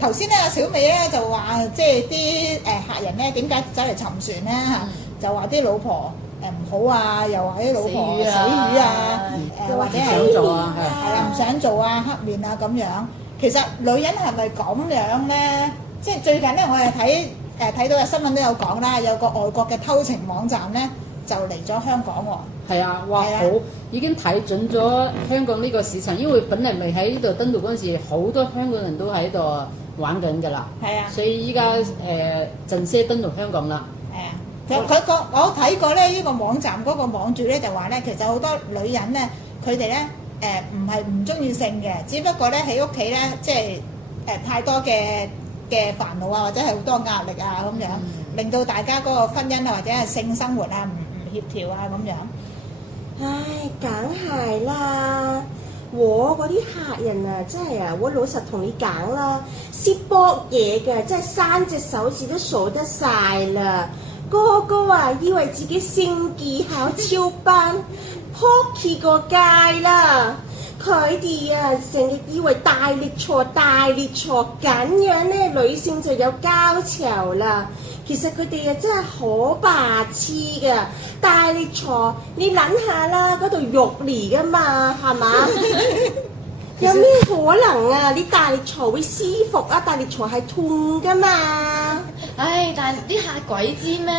頭先咧，小美咧就話，即係啲客人咧點解走嚟沉船咧就話啲老婆唔好啊，又話啲老婆死魚啊，或者係唔想做啊，係啦，唔想做啊，黑面啊咁樣。其實女人係咪咁樣咧？即係最近咧，我哋睇到嘅新聞都有講啦，有個外國嘅偷情網站咧就嚟咗香港喎。係啊，話好已經睇準咗香港呢個市場，因為本嚟未喺呢度登陸嗰陣時，好多香港人都喺度玩緊㗎啦。係啊，所以依家正式登陸香港啦。係啊，我睇過咧，呢個網站嗰個網主咧就話咧，其實好多女人咧，佢哋咧唔係唔中意性嘅，只不過咧喺屋企咧，即係太多嘅煩惱啊，或者係好多壓力啊咁樣，令到大家嗰個婚姻啊或者係性生活啊唔協調啊咁樣。唉，梗係啦！我嗰啲客人啊，真係啊，我老實同你講啦，識搏嘢嘅，真係3隻手指都數得晒啦。個個啊，以為自己性技巧超班，撲起個街啦！佢哋啊，成日以為大力挫咁樣咧，女性就有高潮啦。其實佢哋啊真係好白痴㗎，大力挫你諗下啦，嗰度肉嚟㗎嘛，係嘛？有咩可能啊？你大力挫會舒服啊？大力挫係痛㗎嘛？唉，但係啲客鬼知咩？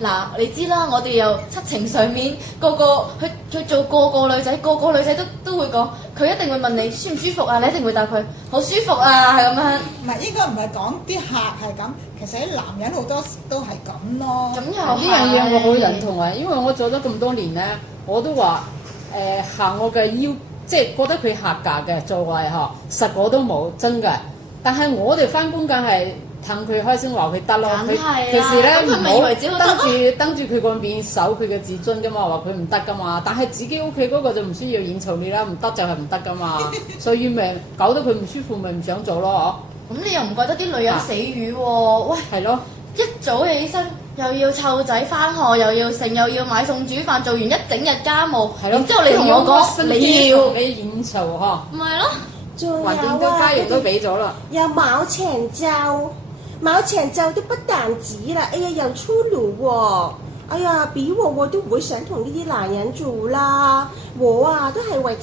嗱，你知啦，我哋又七情上面個個去做個女仔，個女仔都會講，佢一定會問你舒唔舒服啊？你一定會答佢好舒服啊，係咁樣。唔係應該唔係講啲客係咁，其實啲男人好多都係咁咯。咁又呢樣嘢我好認同啊，因為我做咗咁多年咧，我都話行我嘅要，即係覺得佢合格嘅座位實我都冇真嘅。但係我哋翻工梗係氹佢開心話佢得咯，其實咧唔好登住佢個面守佢嘅自尊噶嘛，話佢唔得噶嘛。但係自己屋企嗰個就唔需要演嘈你啦，唔得就係唔得噶嘛。所以咪搞到佢唔舒服，咪唔想做咯咁你又唔覺得啲女人死魚喎？喂，係咯，一早起身又要湊仔翻學，又要食，又要買餸煮飯，做完一整日家務，然之後你同我講你要演嘈嗬，唔係咯？仲有環境都家業都俾咗啦，有冇長袖都不但止啦，哎呀又粗魯喎！哎呀，俾我都唔會想同呢啲男人做啦。我啊都係為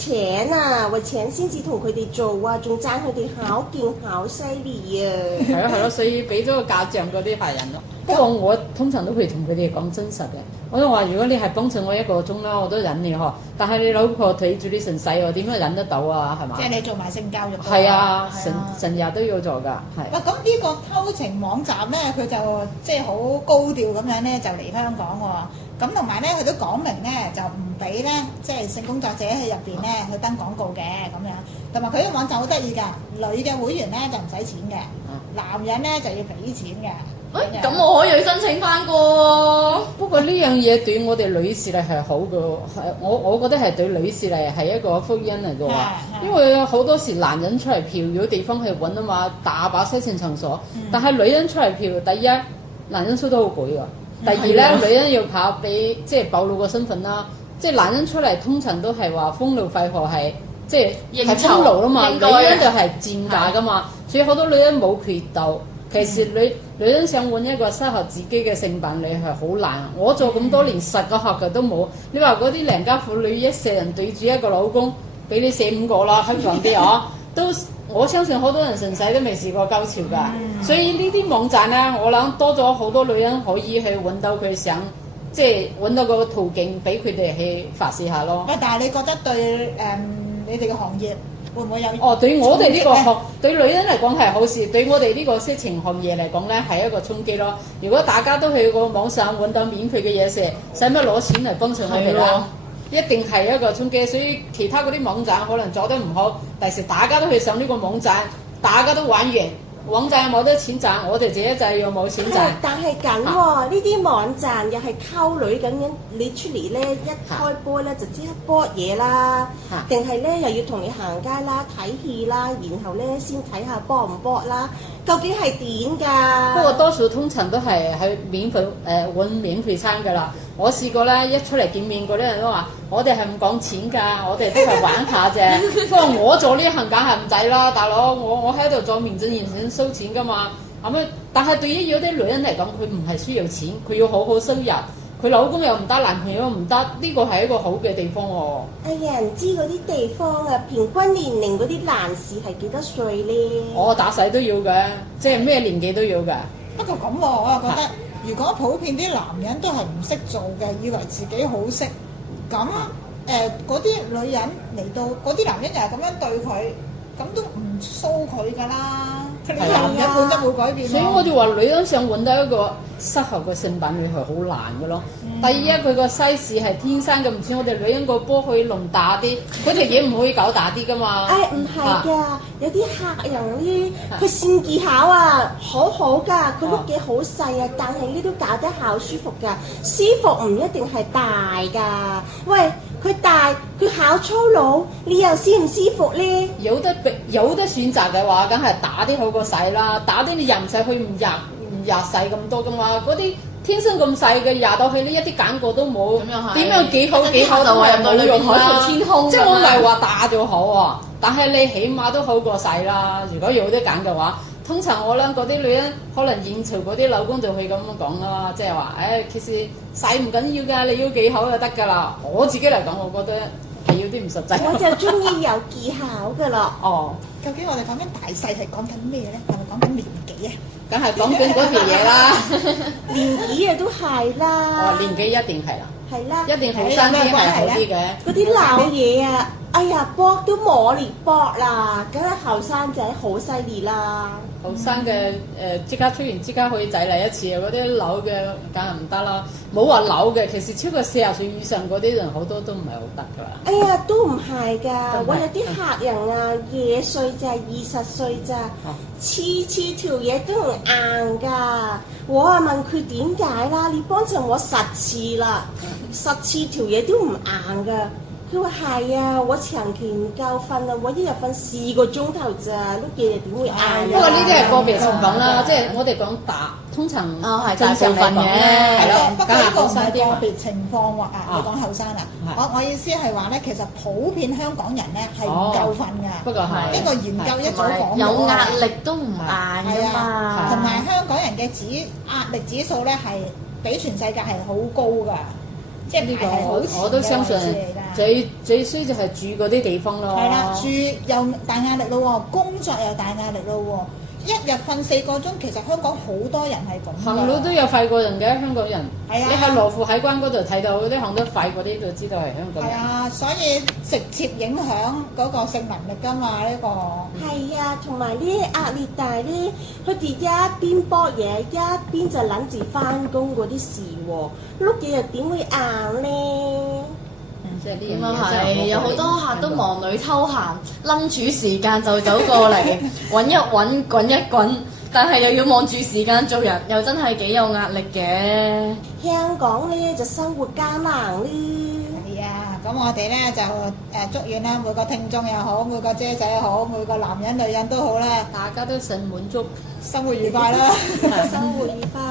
錢先至同佢哋做啊，仲爭佢哋好勁好犀利啊！係咯，所以俾咗個假象嗰啲客人咯。不過我通常都會同佢哋講真實嘅，我都話如果你係幫襯我1個鐘啦，我都忍你嗬。但係你老婆睇住你成世喎，點樣忍得到啊？係嘛？即係你做埋性教育。係啊，成日都要做㗎，係。喂，咁呢個偷情網站咧，佢就即係好高調咁樣咧，就嚟香港喎。咁同埋咧，佢都講明咧，就唔俾咧，即係性工作者喺入邊咧去登廣告嘅咁樣。同埋佢啲網站好得意㗎，女嘅會員咧就唔使錢嘅，男人咧就要俾錢嘅。咁我可以去申請翻個。不過呢樣嘢對我哋女士嚟係好嘅，我覺得係對女士嚟係一個福音嚟嘅喎。因為好多時男人出嚟嫖有地方去揾啊嘛，大把色情場所。但係女人出嚟嫖，第一男人出得好攰㗎，第二咧女人要怕俾即係暴露個身份啦。即係男人出嚟通常都係話風流快活係即係風流啦嘛，女人就係賤價㗎嘛，所以好多女人冇渠道。其實女人想揾一個適合自己嘅性伴侶係好難。我做咁多年10個客嘅都冇。你話嗰啲良家婦女一世人對住一個老公，俾你4-5個啦，香港啲都我相信好多人成世都未試過高潮㗎。所以呢啲網站咧，我諗多咗好多女人可以去揾到佢想，即係揾到個途徑俾佢哋去發泄下咯。喂，但係你覺得對你哋嘅行業會唔會有？對我哋呢個學對女人嚟講係好事，對我哋呢個色情行業嚟講咧係一個衝擊咯。如果大家都去個網上揾到免費嘅嘢食，使乜攞錢嚟幫襯我哋啦？一定係一個衝擊。所以其他嗰啲網站可能做得唔好，第時大家都去上呢個網站，大家都玩完。網站冇得錢賺，我哋自己就又冇錢賺。但係咁喎，呢啲網站又係溝女咁樣，你出嚟咧一開波咧就即刻波嘢啦，定係咧又要同你行街啦、睇戲啦，然後咧先睇下波唔波啦。究竟係點㗎？不過多數通常都係喺免費揾免費餐㗎啦。我試過咧，一出嚟見面嗰啲人都話：我哋係唔講錢㗎，我哋都係玩下啫。不過我做呢一行梗係唔使啦，大佬，我喺度做名正言順收錢㗎嘛。咁樣，但係對於有啲女人嚟講，佢唔係需要錢，佢要好好收入。佢老公又唔得，男朋友又唔得，呢個係一個好嘅地方喎。哎呀，唔知嗰啲地方啊，平均年齡嗰啲男士係幾多歲咧？我打細都要嘅，即係咩年紀都要嘅。不過咁喎，我又覺得，如果普遍啲男人都係唔識做嘅，以為自己好識，咁嗰啲女人嚟到，嗰啲男人又係咁樣對佢，咁都唔騷佢㗎啦。佢哋男人本質冇改變。所以我就話女人想揾到一個適合嘅性伴侶係好難嘅咯。第二佢個 size 係天生嘅，唔似我哋女人個波可以隆大啲，嗰條嘢唔可以搞大啲㗎嘛。唔係㗎，有啲客人咧，佢線技巧啊好好㗎，佢碌嘢好細啊，但係呢都搞得好舒服㗎。舒服唔一定係大㗎，喂，佢大佢好粗魯，你又舒唔舒服咧？有得選擇嘅話，梗係打啲好過細啦。打啲你入唔使去唔入細咁多㗎嘛。嗰啲天生咁細嘅入到去呢，一啲感覺都冇。咁又係點樣幾好都係冇用啦。即係我唔係話大咗好喎，但係你起碼都好過細啦。如果有得揀嘅話，通常我諗嗰啲女人可能現潮嗰啲老公就會咁樣講啦，即係話其實細唔緊要㗎，你要幾好就得㗎啦。我自己嚟講，我覺得係要啲唔實際。我就中意有技巧㗎啦。哦，究竟我哋講緊大細係講緊咩咧？係咪講緊年紀啊？梗係講緊嗰條嘢啦。年紀啊都係啦。年紀一定係啦。係啦。一定後生啲係好啲嘅。嗰啲老嘢啊，哎呀搏都冇力搏啦，梗係後生仔好犀利啦。後生嘅即刻出現，即刻可以仔嚟一次，嗰啲老嘅梗係唔得啦。冇話老嘅，其實超過40歲以上嗰啲人好多都唔係好得㗎啦。哎呀，都唔係㗎，我有啲客人啊，廿歲咋，20歲咋，次條嘢都唔硬㗎。我啊問佢點解啦，你幫襯我10次啦，10次條嘢都唔硬㗎。佢話係啊，我長期唔夠瞓啊，我一日瞓4個鐘頭咋，碌嘢點會硬？不過呢啲係個別情況啦，即係我哋講通常係正常嚟講咧，係咯，不過呢個唔係個別情況喎。你講後生啊，我意思係話咧，其實普遍香港人咧係唔夠瞓㗎。不過係呢個研究一早講有壓力都唔硬㗎嘛。同埋香港人嘅壓力指數咧係比全世界係好高㗎。即係呢個我都相信，最衰就係住嗰啲地方咯。係啦，住又大壓力咯喎，工作又大壓力咯喎。一日瞓4個鐘，其實香港好多人係咁。行路都有快過人嘅香港人。係啊，你喺羅湖海關嗰度睇到啲行得快嗰啲，就知道係香港人。係啊，所以直接影響嗰個性能力㗎嘛呢個。係啊，同埋呢壓力大咧，佢哋一邊搏嘢，一邊就諗住翻工嗰啲事喎，碌嘢又點會硬咧？即係呢咁啊係，有好多客都忙裏偷閒，冧住時間就走過嚟揾一揾，滾一滾，但係又要望住時間做人，又真係幾有壓力嘅。香港咧就生活艱難咧。係啊，咁我哋咧就祝願啦，每個聽眾又好，每個姐仔又好，每個男人女人都好啦，大家都性滿足，生活愉快啦，生活愉快。